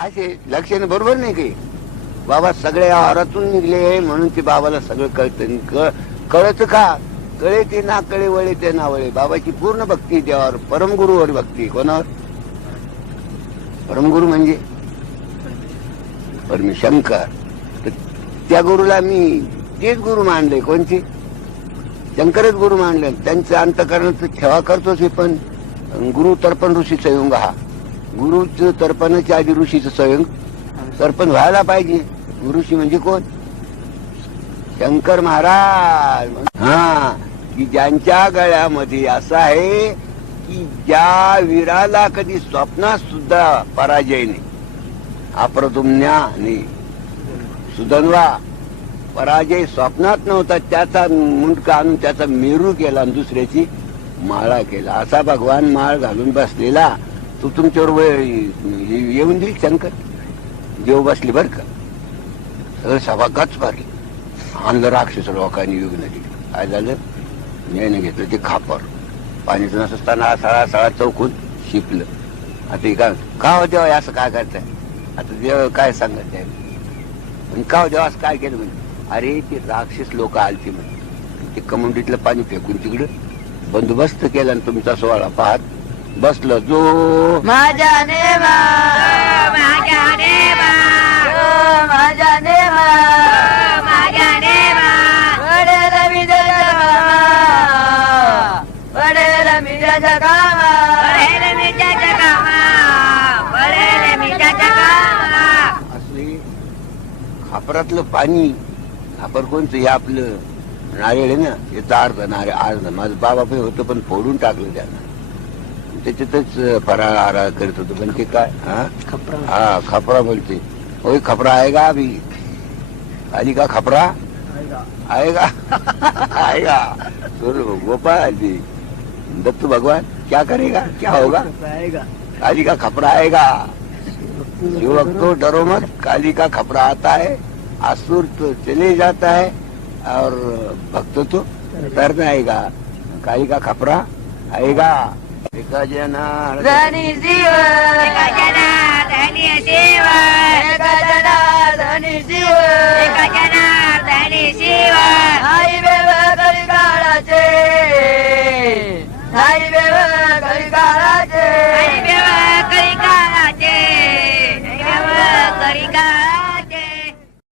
असे लक्षणे बरोबर नाही काही. बाबा सगळ्या आहारातून निघले म्हणून ते बाबाला सगळं कळतं. कळत का? कळे ते ना कळे, वळे ते ना वळे. बाबाची पूर्ण भक्ती देवावर, परमगुरूवर भक्ती. कोणावर? परमगुरु म्हणजे शंकर. त्या गुरुला मी तेच गुरु मानले. कोणते? शंकरच गुरु मानले. त्यांचं अंतकरणाचं ठेवा करतोच हे. पण गुरु तर्पण ऋषी संयोग हा. गुरुच तर्पणाच्या आधी ऋषीचं संयोग तर्पण व्हायला पाहिजे. ऋषी म्हणजे कोण? शंकर महाराज. हा, की ज्यांच्या गळ्यामध्ये असं आहे की ज्या वीराला कधी स्वप्नात सुद्धा पराजय नाही, अप्रदुम्न्या नाही, सुदन्वा पराजय स्वप्नात नव्हता, त्याचा मुंडका आणून त्याचा मेरू केला आणि दुसऱ्याची माळा केला. असा भगवान माळ घालून बसलेला तो तुमच्यावर येऊन देईल शंकर. देव बसली बर का, सगळं सभा गच भरली. आणलं राक्षस लोकांनी युग नदी. काय झालं? न्यायने घेतलं ते खापर, पाणीच नसताना सळा सळा चौकून शिपलं. आता का हो देवा असं काय करताय? आता देव काय सांगत आहे? का हो देवा असं काय केलं? म्हणजे अरे ते राक्षस लोक आलते म्हणजे ते कमुंडीतलं पाणी फेकून तिकडं बंदोबस्त केला आणि तुमचा सोहळा पाहत बसलं. जो माझ्या नेमा, माझ्या नेमा, माझ्या नेमा, माझ्या नेमा, वडेल मिठाच्या कामा, वडेल मिठाच्या कामा, वडेल मिठाच्या कामा, वडेल मिठाच्या कामा. असले खापरातलं पाणी. खापर कोणचं? हे आपलं नारळ आहे ना, याचा अर्ध माझं बाबा पण होतं पण फोडून टाकलं त्यांना. त्याच्यातच फराळ आराळ करत होतो. पण ते काय? हा खपरा बोलते. होय खपरा आहे का? अभी आली का खपरा? आहे का? आहे का? गोपाल जी दत्तू भगवान क्या करेगा, क्या होगा? काली का खपरा आएगा. युवक तो डरो मत, काली का खपरा आता है. असुर तो चले जाता है और भक्त तो तरना आएगा. काली का खपरा आएगा. एका धनी शिव, एका जना धनी शिव, एका जना धनी शिव, एका जना धनी शिव.